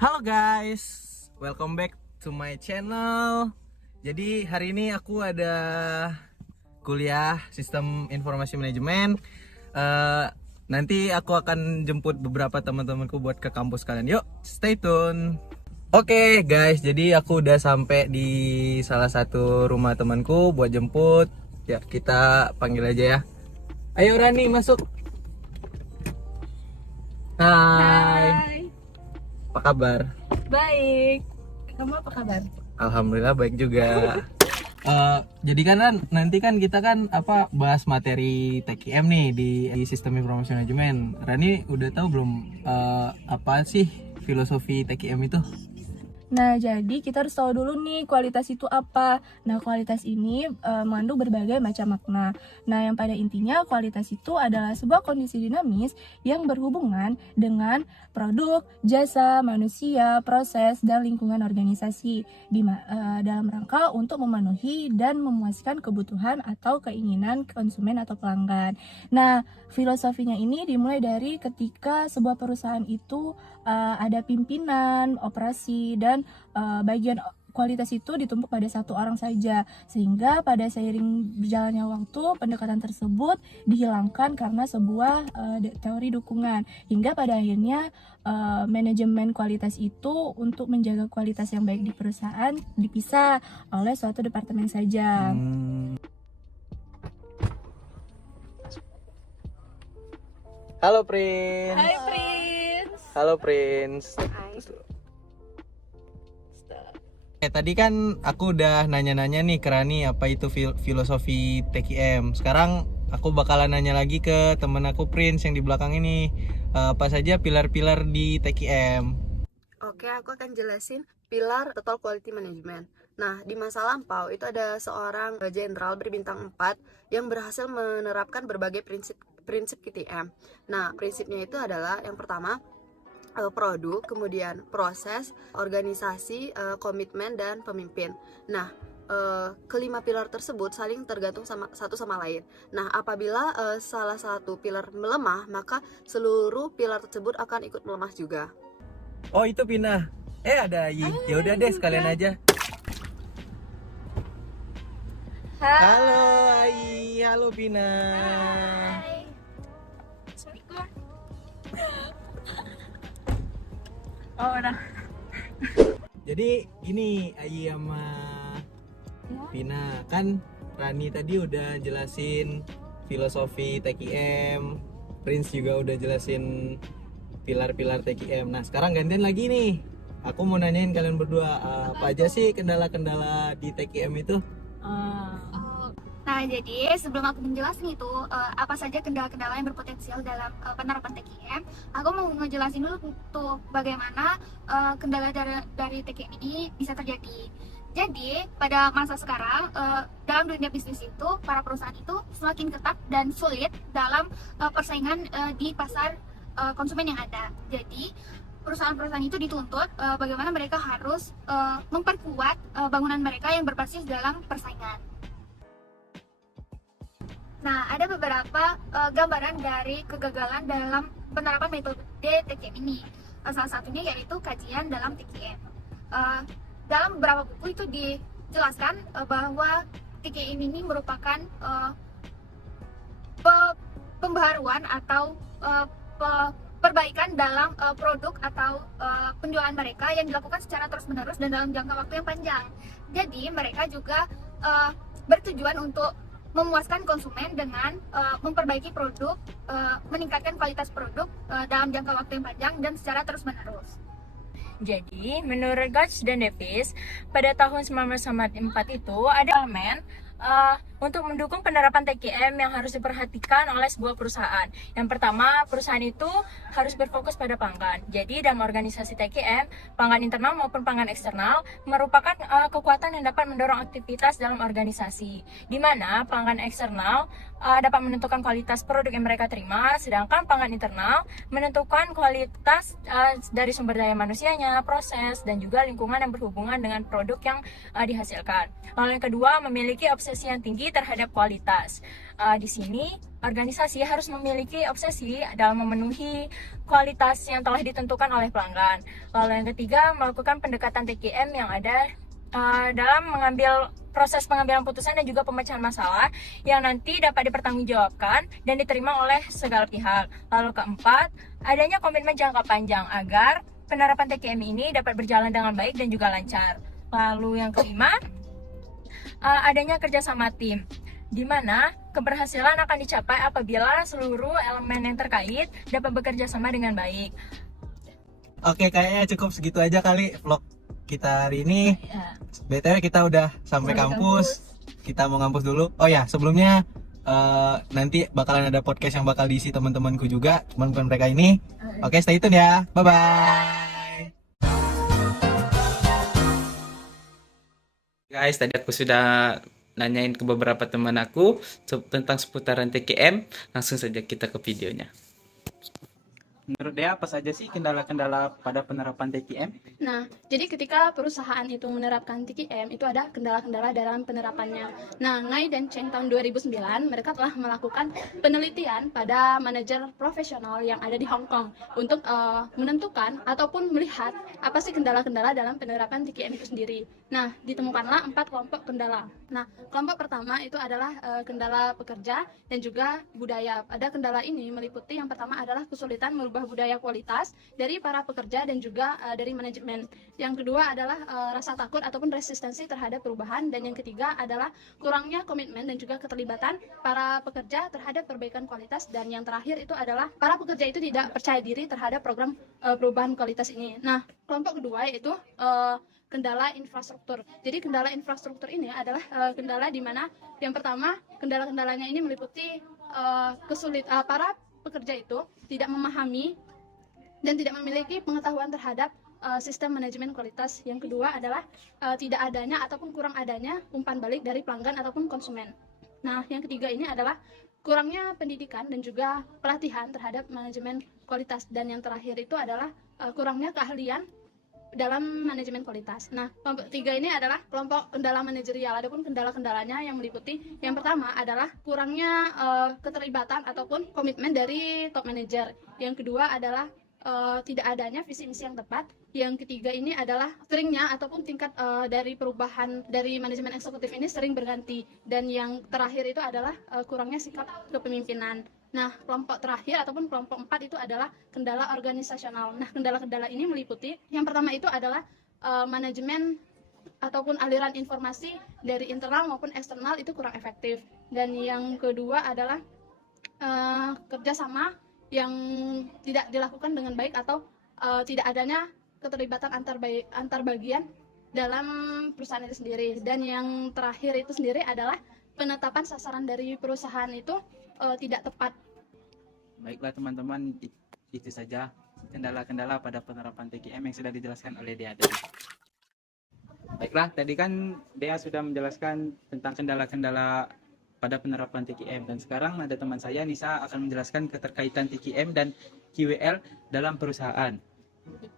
Halo guys, welcome back to my channel. Jadi hari ini aku ada kuliah Sistem Informasi Manajemen. Nanti aku akan jemput beberapa teman-temanku buat ke kampus kalian. Yuk, stay tune. Oke guys, jadi aku udah sampai di salah satu rumah temanku buat jemput. Ya, kita panggil aja ya. Ayo Rani, masuk. Hai. Hai, Apa kabar? baik. Kamu apa kabar? Alhamdulillah baik juga. Jadi kan nanti kan kita kan bahas materi TKM nih di Sistem Informasi Manajemen. Rani udah tahu belum apa sih filosofi TKM itu? Nah, jadi kita harus tahu dulu nih kualitas itu apa. Nah, kualitas ini mengandung berbagai macam makna. Nah, yang pada intinya kualitas itu adalah sebuah kondisi dinamis yang berhubungan dengan produk, jasa, manusia, proses, dan lingkungan organisasi dalam rangka untuk memenuhi dan memuaskan kebutuhan atau keinginan konsumen atau pelanggan. Nah, filosofinya ini dimulai dari ketika sebuah perusahaan itu ada pimpinan, operasi, dan bagian kualitas itu ditumpuk pada satu orang saja, sehingga pada seiring berjalannya waktu pendekatan tersebut dihilangkan karena sebuah teori dukungan, hingga pada akhirnya manajemen kualitas itu untuk menjaga kualitas yang baik di perusahaan dipisah oleh suatu departemen saja. Halo Prince. Hai Prince. Halo Prince. Tadi kan aku udah nanya-nanya nih ke Rani apa itu filosofi TKM. Sekarang aku bakalan nanya lagi ke temen aku Prince yang di belakang ini. Apa saja pilar-pilar di TKM? Oke, aku akan jelasin pilar Total Quality Management. Nah, di masa lampau itu ada seorang jenderal berbintang 4 yang berhasil menerapkan berbagai prinsip KTM. Nah, prinsipnya itu adalah yang pertama produk, kemudian proses, organisasi, komitmen, dan pemimpin. Nah, kelima pilar tersebut saling tergantung satu sama lain. Nah, apabila salah satu pilar melemah, maka seluruh pilar tersebut akan ikut melemah juga. Oh, itu Pina. Ada Ayi. Ya udah deh sekalian aja. Halo Ayi, halo Pina. Hai. Oh, udah. Jadi gini Ayi sama Pina, kan Rani tadi udah jelasin filosofi TKM, Prince juga udah jelasin pilar-pilar TKM. Nah sekarang gantian lagi nih, aku mau nanyain kalian berdua apa aja sih kendala-kendala di TKM itu? Nah, jadi sebelum aku menjelaskan itu apa saja kendala-kendala yang berpotensial dalam penerapan TKM, aku mau ngejelasin dulu tuh bagaimana kendala dari TKM ini bisa terjadi. Jadi pada masa sekarang dalam dunia bisnis itu para perusahaan itu semakin ketat dan sulit dalam persaingan di pasar konsumen yang ada. Jadi perusahaan-perusahaan itu dituntut bagaimana mereka harus memperkuat bangunan mereka yang berbasis dalam persaingan. Nah, ada beberapa gambaran dari kegagalan dalam penerapan metode TKM ini. Salah satunya yaitu kajian dalam TKM. Dalam beberapa buku itu dijelaskan bahwa TKM ini merupakan pembaharuan atau perbaikan dalam produk atau penjualan mereka yang dilakukan secara terus-menerus dan dalam jangka waktu yang panjang. Jadi mereka juga bertujuan untuk memuaskan konsumen dengan memperbaiki produk, meningkatkan kualitas produk dalam jangka waktu yang panjang dan secara terus-menerus. Jadi, menurut Gotch dan Davis, pada tahun 1994 itu ada elemen untuk mendukung penerapan TKM yang harus diperhatikan oleh sebuah perusahaan. Yang pertama, perusahaan itu harus berfokus pada pelanggan. Jadi, dalam organisasi TKM, pelanggan internal maupun pelanggan eksternal merupakan kekuatan yang dapat mendorong aktivitas dalam organisasi, di mana pelanggan eksternal dapat menentukan kualitas produk yang mereka terima, sedangkan pelanggan internal menentukan kualitas dari sumber daya manusianya, proses, dan juga lingkungan yang berhubungan dengan produk yang dihasilkan. Lalu yang kedua, memiliki obsesi obsesi yang tinggi terhadap kualitas. Di sini, organisasi harus memiliki obsesi dalam memenuhi kualitas yang telah ditentukan oleh pelanggan. Lalu yang ketiga, melakukan pendekatan TQM yang ada dalam proses pengambilan putusan dan juga pemecahan masalah yang nanti dapat dipertanggungjawabkan dan diterima oleh segala pihak. Lalu keempat, adanya komitmen jangka panjang agar penerapan TQM ini dapat berjalan dengan baik dan juga lancar. Lalu yang kelima, adanya kerjasama tim, di mana keberhasilan akan dicapai apabila seluruh elemen yang terkait dapat bekerja sama dengan baik. Oke, kayaknya cukup segitu aja kali vlog kita hari ini. BTW kita udah sampai kampus. Kita mau ngampus dulu. Oh ya, sebelumnya nanti bakalan ada podcast yang bakal diisi teman-temanku juga, cuman bukan mereka ini. Oke, stay tune ya. Bye bye. Guys, tadi aku sudah nanyain ke beberapa teman aku tentang seputaran TQM. Langsung saja kita ke videonya. Menurut Dea, apa saja sih kendala-kendala pada penerapan TQM? Nah, jadi ketika perusahaan itu menerapkan TQM, itu ada kendala-kendala dalam penerapannya. Nah, Ngai dan Cheng tahun 2009, mereka telah melakukan penelitian pada manajer profesional yang ada di Hong Kong untuk menentukan ataupun melihat apa sih kendala-kendala dalam penerapan TQM itu sendiri. Nah, ditemukanlah 4 kelompok kendala. Nah, kelompok pertama itu adalah kendala pekerja dan juga budaya. Pada kendala ini meliputi yang pertama adalah kesulitan merubah budaya kualitas dari para pekerja dan juga dari manajemen. Yang kedua adalah rasa takut ataupun resistensi terhadap perubahan, dan yang ketiga adalah kurangnya komitmen dan juga keterlibatan para pekerja terhadap perbaikan kualitas, dan yang terakhir itu adalah para pekerja itu tidak percaya diri terhadap program perubahan kualitas ini. Nah, kelompok kedua yaitu kendala infrastruktur. Jadi kendala infrastruktur ini adalah kendala di mana yang pertama kendala-kendalanya ini meliputi para pekerja itu tidak memahami dan tidak memiliki pengetahuan terhadap sistem manajemen kualitas. Yang kedua adalah tidak adanya ataupun kurang adanya umpan balik dari pelanggan ataupun konsumen. Nah, yang ketiga ini adalah kurangnya pendidikan dan juga pelatihan terhadap manajemen kualitas, dan yang terakhir itu adalah kurangnya keahlian dalam manajemen kualitas. Nah, kelompok tiga ini adalah kelompok kendala manajerial. Adapun kendala-kendalanya yang meliputi yang pertama adalah kurangnya keterlibatan ataupun komitmen dari top manager. Yang kedua adalah tidak adanya visi misi yang tepat. Yang ketiga ini adalah seringnya ataupun tingkat dari perubahan dari manajemen eksekutif ini sering berganti. Dan yang terakhir itu adalah kurangnya sikap kepemimpinan. Nah, kelompok terakhir ataupun kelompok 4 itu adalah kendala organisasional. Nah, kendala-kendala ini meliputi yang pertama itu adalah manajemen ataupun aliran informasi dari internal maupun eksternal itu kurang efektif. Dan yang kedua adalah kerjasama yang tidak dilakukan dengan baik atau tidak adanya keterlibatan antar bagian dalam perusahaan itu sendiri. Dan yang terakhir itu sendiri adalah penetapan sasaran dari perusahaan itu tidak tepat. Baiklah teman-teman, itu saja kendala-kendala pada penerapan TQM yang sudah dijelaskan oleh Dea tadi. Baiklah, tadi kan Dea sudah menjelaskan tentang kendala-kendala pada penerapan TQM, dan sekarang ada teman saya, Nisa, akan menjelaskan keterkaitan TQM dan QWL dalam perusahaan.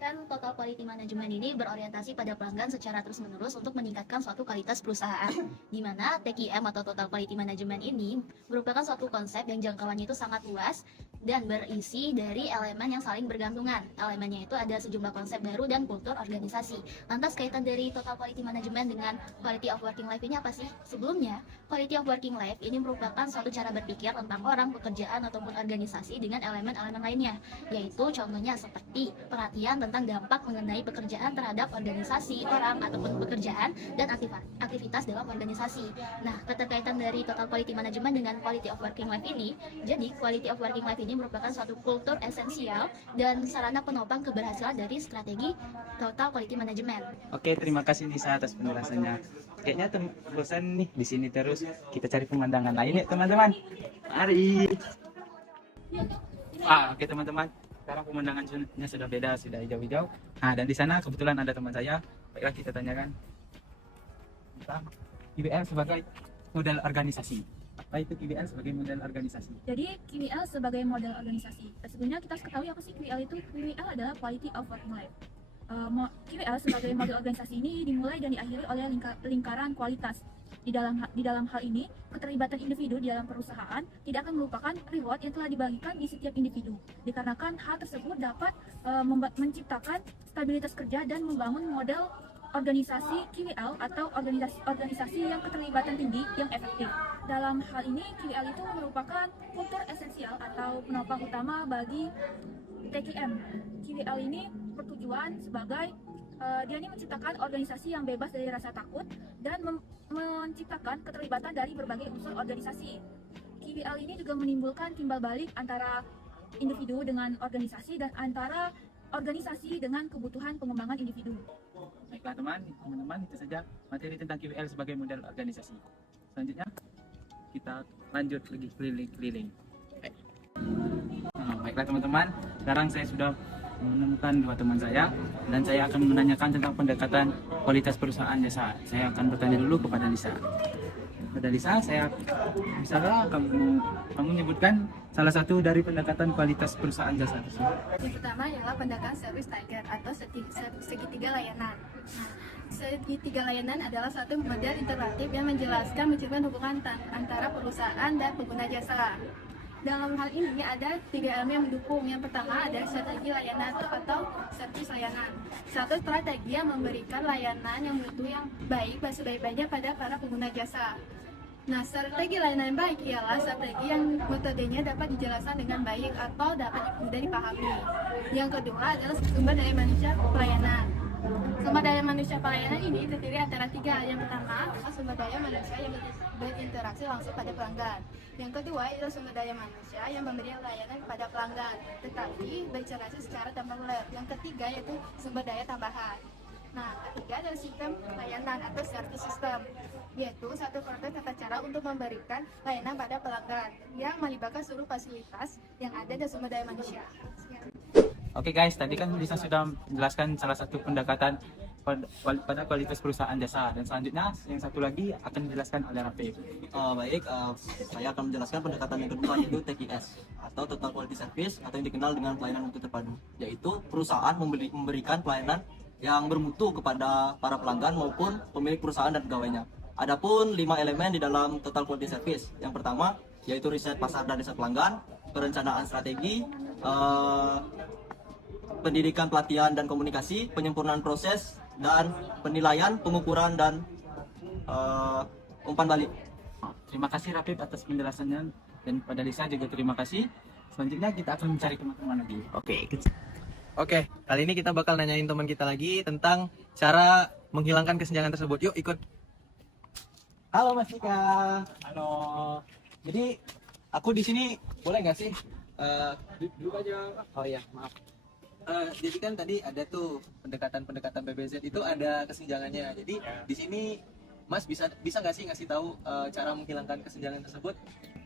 Kan Total Quality Management ini berorientasi pada pelanggan secara terus-menerus untuk meningkatkan suatu kualitas perusahaan, di mana TQM atau Total Quality Management ini merupakan suatu konsep yang jangkauannya itu sangat luas dan berisi dari elemen yang saling bergantungan. Elemennya itu ada sejumlah konsep baru dan kultur organisasi. Lantas kaitan dari Total Quality Management dengan Quality of Working Life ini apa sih? Sebelumnya, Quality of Working Life ini merupakan suatu cara berpikir tentang orang, pekerjaan, ataupun organisasi dengan elemen-elemen lainnya, yaitu contohnya seperti perhatian tentang dampak mengenai pekerjaan terhadap organisasi, orang, ataupun pekerjaan, dan aktivitas dalam organisasi. Nah, keterkaitan dari Total Quality Management dengan Quality of Working Life ini, jadi Quality of Working Life ini merupakan suatu kultur esensial dan sarana penopang keberhasilan dari strategi Total Quality Management. Oke, terima kasih Nisa atas penjelasannya. Kayaknya bosan nih di sini terus. Kita cari pemandangan lain ya teman-teman. Mari. Oke teman-teman. Sekarang pemandangannya sudah beda, sudah hijau-hijau. Nah, dan di sana kebetulan ada teman saya. Baiklah kita tanyakan tentang QWL sebagai model organisasi. Apa itu QWL sebagai model organisasi? Jadi QWL sebagai model organisasi. Sebelumnya kita ketahui apa sih QWL itu? QWL adalah Quality of Working Life. QWL sebagai model organisasi ini dimulai dan diakhiri oleh lingkaran kualitas, Di dalam hal ini, keterlibatan individu di dalam perusahaan tidak akan melupakan reward yang telah dibagikan di setiap individu. Dikarenakan hal tersebut dapat menciptakan stabilitas kerja dan membangun model organisasi QL atau organisasi yang keterlibatan tinggi yang efektif. Dalam hal ini, QL itu merupakan kultur esensial atau penopang utama bagi TQM. QL ini bertujuan sebagai dia ini menciptakan organisasi yang bebas dari rasa takut dan menciptakan keterlibatan dari berbagai unsur organisasi. QL ini juga menimbulkan timbal balik antara individu dengan organisasi dan antara organisasi dengan kebutuhan pengembangan individu. Baiklah teman-teman, itu saja materi tentang QL sebagai model organisasi. Selanjutnya kita lanjut lagi keliling-keliling. Baiklah teman-teman, sekarang saya sudah menemukan dua teman saya dan saya akan menanyakan tentang pendekatan kualitas perusahaan jasa. Saya akan bertanya dulu kepada Lisa. Kepada Lisa, misalnya kamu menyebutkan salah satu dari pendekatan kualitas perusahaan jasa tersebut. Yang pertama adalah pendekatan service tiger atau segitiga layanan. Segitiga layanan adalah satu model interaktif yang menciptakan hubungan antara perusahaan dan pengguna jasa. Dalam hal ini ada 3 elemen yang mendukung. Yang pertama ada strategi layanan atau servis layanan. Satu strategi yang memberikan layanan yang mutu yang baik sebaik-baiknya pada para pengguna jasa. Nah, strategi layanan yang baik ialah strategi yang metodenya dapat dijelaskan dengan baik atau dapat mudah dipahami. Yang kedua adalah sumber daya manusia pelayanan. Sumber daya manusia pelayanan ini terdiri antara 3. Yang pertama adalah sumber daya manusia yang berinteraksi langsung pada pelanggan. Yang kedua adalah sumber daya manusia yang memberi layanan kepada pelanggan, tetapi berinteraksi secara temporer. Yang ketiga yaitu sumber daya tambahan. Nah, ketiga adalah sistem layanan atau service system, yaitu satu proses tata cara untuk memberikan layanan pada pelanggan yang melibatkan seluruh fasilitas yang ada dan sumber daya manusia. Oke guys, tadi kan Lisa sudah menjelaskan salah satu pendekatan pada kualitas perusahaan jasa, dan selanjutnya yang satu lagi akan dijelaskan oleh Rafiq. Saya akan menjelaskan pendekatan yang kedua, yaitu TQS atau Total Quality Service, atau yang dikenal dengan pelayanan mutu terpadu, yaitu perusahaan memberikan pelayanan yang bermutu kepada para pelanggan maupun pemilik perusahaan dan pegawainya. Adapun 5 elemen di dalam Total Quality Service. Yang pertama yaitu riset pasar dan riset pelanggan, perencanaan strategi, pendidikan, pelatihan dan komunikasi, penyempurnaan proses, dan penilaian, pengukuran, dan umpan balik. Terima kasih Rafiq atas penjelasannya, dan pada Lisa juga terima kasih. Selanjutnya kita akan mencari teman-teman lagi. Oke, kali ini kita bakal nanyain teman kita lagi tentang cara menghilangkan kesenjangan tersebut. Yuk ikut. Halo Mas Nika. Halo. Jadi aku di sini boleh nggak sih? Duduk aja. Oh iya, maaf. Jadi kan tadi ada tuh pendekatan PBZ itu ada kesenjangannya. Jadi di sini Mas bisa nggak sih ngasih tahu cara menghilangkan kesenjangan tersebut?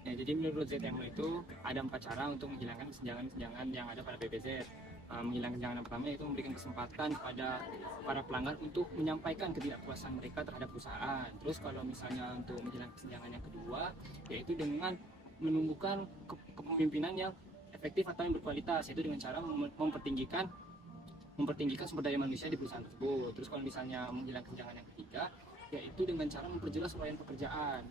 Ya, jadi menurut ZMO itu ada 4 cara untuk menghilangkan kesenjangan-kesenjangan yang ada pada PBZ. Menghilangkan kesenjangan yang pertama yaitu memberikan kesempatan kepada para pelanggan untuk menyampaikan ketidakpuasan mereka terhadap perusahaan. Terus kalau misalnya untuk menghilangkan kesenjangan yang kedua, yaitu dengan menumbuhkan kepemimpinan yang efektif atau yang berkualitas, yaitu dengan cara mempertinggikan sumber daya manusia di perusahaan tersebut. Terus kalau misalnya menghilangkan kesenjangan yang ketiga, yaitu dengan cara memperjelas uraian pekerjaan.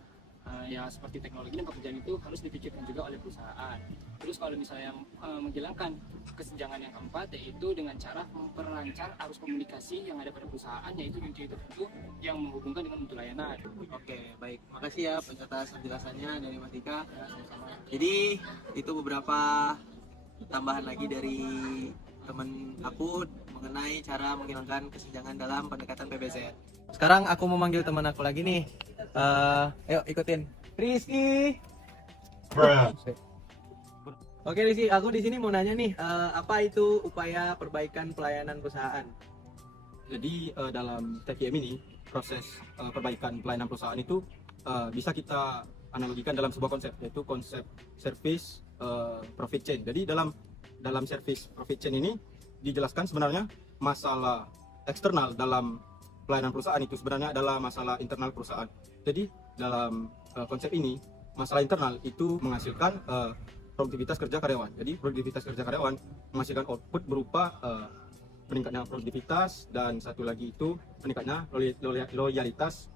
Ya seperti teknologi dan pekerjaan itu harus dipikirkan juga oleh perusahaan. Terus kalau misalnya menghilangkan kesenjangan yang keempat, yaitu dengan cara memperlancar arus komunikasi yang ada pada perusahaan, yaitu unit tertentu yang menghubungkan dengan mutu layanan. Oke, baik. Makasih ya atas penjelasannya dari Mas Tika. Jadi itu beberapa tambahan lagi dari teman aku mengenai cara menghilangkan kesenjangan dalam pendekatan PBZ. Sekarang aku mau manggil teman aku lagi nih. Ayo ikutin. Rizky. Oke Rizky, aku di sini mau nanya nih, apa itu upaya perbaikan pelayanan perusahaan? Jadi dalam TQM ini proses perbaikan pelayanan perusahaan itu bisa kita analogikan dalam sebuah konsep, yaitu konsep service profit chain. Jadi dalam service profit chain ini dijelaskan sebenarnya masalah eksternal dalam pelayanan perusahaan itu sebenarnya adalah masalah internal perusahaan. Jadi dalam konsep ini masalah internal itu menghasilkan produktivitas kerja karyawan. Jadi produktivitas kerja karyawan menghasilkan output berupa meningkatnya produktivitas, dan satu lagi itu meningkatnya loyalitas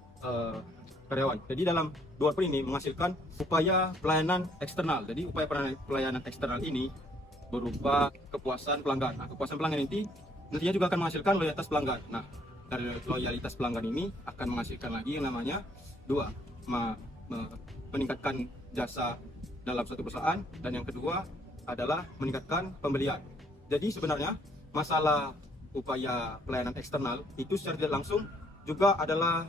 karyawan. Jadi dalam 2 ini menghasilkan upaya pelayanan eksternal. Jadi upaya pelayanan eksternal ini berupa kepuasan pelanggan. Nah, kepuasan pelanggan ini nantinya juga akan menghasilkan loyalitas pelanggan. Nah, dari loyalitas pelanggan ini akan menghasilkan lagi yang namanya 2, meningkatkan jasa dalam suatu perusahaan, dan yang kedua adalah meningkatkan pembelian. Jadi sebenarnya masalah upaya pelayanan eksternal itu secara tidak langsung juga adalah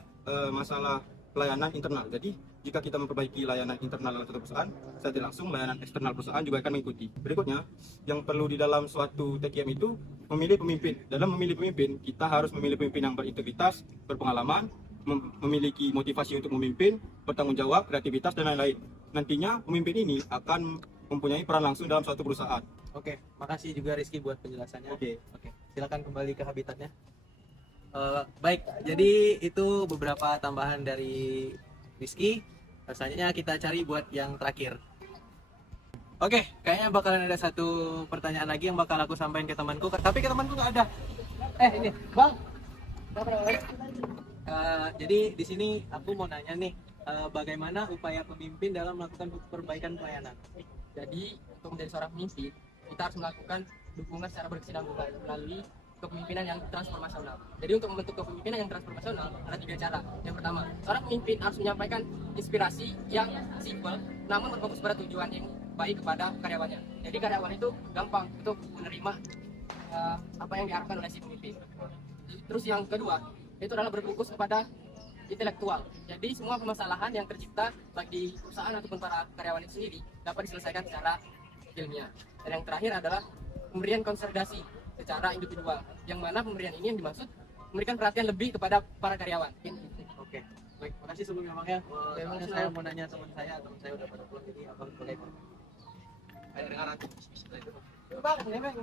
masalah pelayanan internal. Jadi jika kita memperbaiki layanan internal dalam suatu perusahaan, secara tidak langsung layanan eksternal perusahaan juga akan mengikuti. Berikutnya, yang perlu di dalam suatu TKM itu memilih pemimpin. Dalam memilih pemimpin, kita harus memilih pemimpin yang berintegritas, berpengalaman, memiliki motivasi untuk memimpin, bertanggung jawab, kreativitas, dan lain-lain. Nantinya pemimpin ini akan mempunyai peran langsung dalam suatu perusahaan. Oke, makasih juga Rizky buat penjelasannya. Oke. Silakan kembali ke habitatnya. Baik, jadi itu beberapa tambahan dari Rizky. Selanjutnya kita cari buat yang terakhir. Oke, kayaknya bakalan ada satu pertanyaan lagi yang bakal aku sampaikan ke temanku, tapi ke temanku nggak ada. Ini, Bang. Jadi di sini aku mau nanya nih, bagaimana upaya pemimpin dalam melakukan perbaikan pelayanan? Jadi untuk menjadi seorang pemimpin, kita harus melakukan dukungan secara berkesinambungan melalui kepemimpinan yang transformasional. Jadi untuk membentuk kepemimpinan yang transformasional ada 3 cara. Yang pertama, seorang pemimpin harus menyampaikan inspirasi yang simpel namun berfokus pada tujuan yang baik kepada karyawannya. Jadi karyawan itu gampang untuk menerima apa yang diharapkan oleh si pemimpin. Terus yang kedua, itu adalah berfokus kepada intelektual. Jadi semua permasalahan yang tercipta bagi perusahaan ataupun para karyawan itu sendiri dapat diselesaikan secara ilmiah. Dan yang terakhir adalah pemberian konsolidasi secara individual, yang mana pemberian ini yang dimaksud memberikan perhatian lebih kepada para karyawan. Oke, baik, makasih sebelumnya Bang ya. Saya mau nanya teman saya udah pada pulang, jadi abang boleh. Ayo dengar aku. Bang, nebeng.